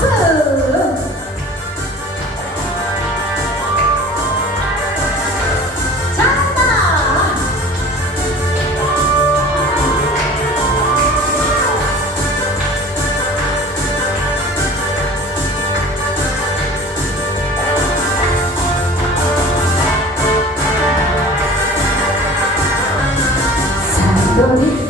박수! Thank you.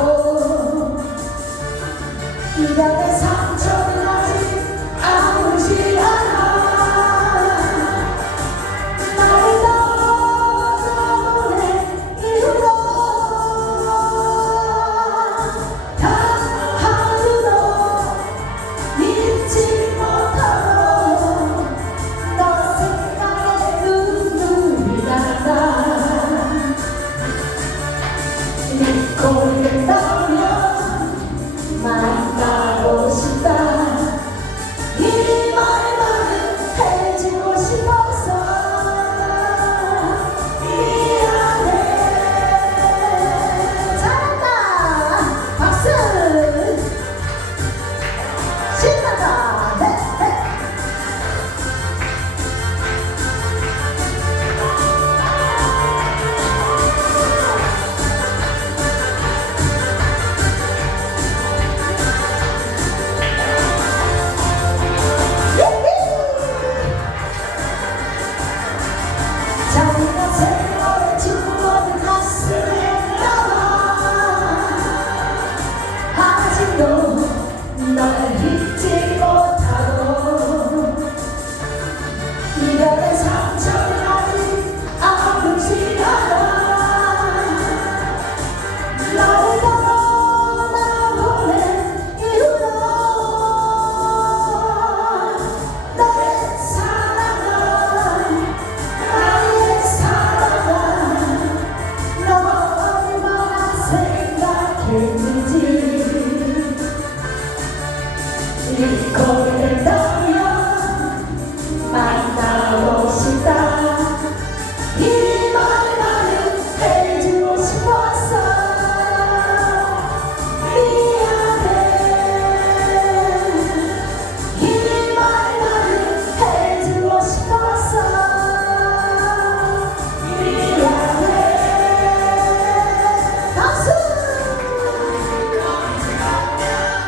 glory.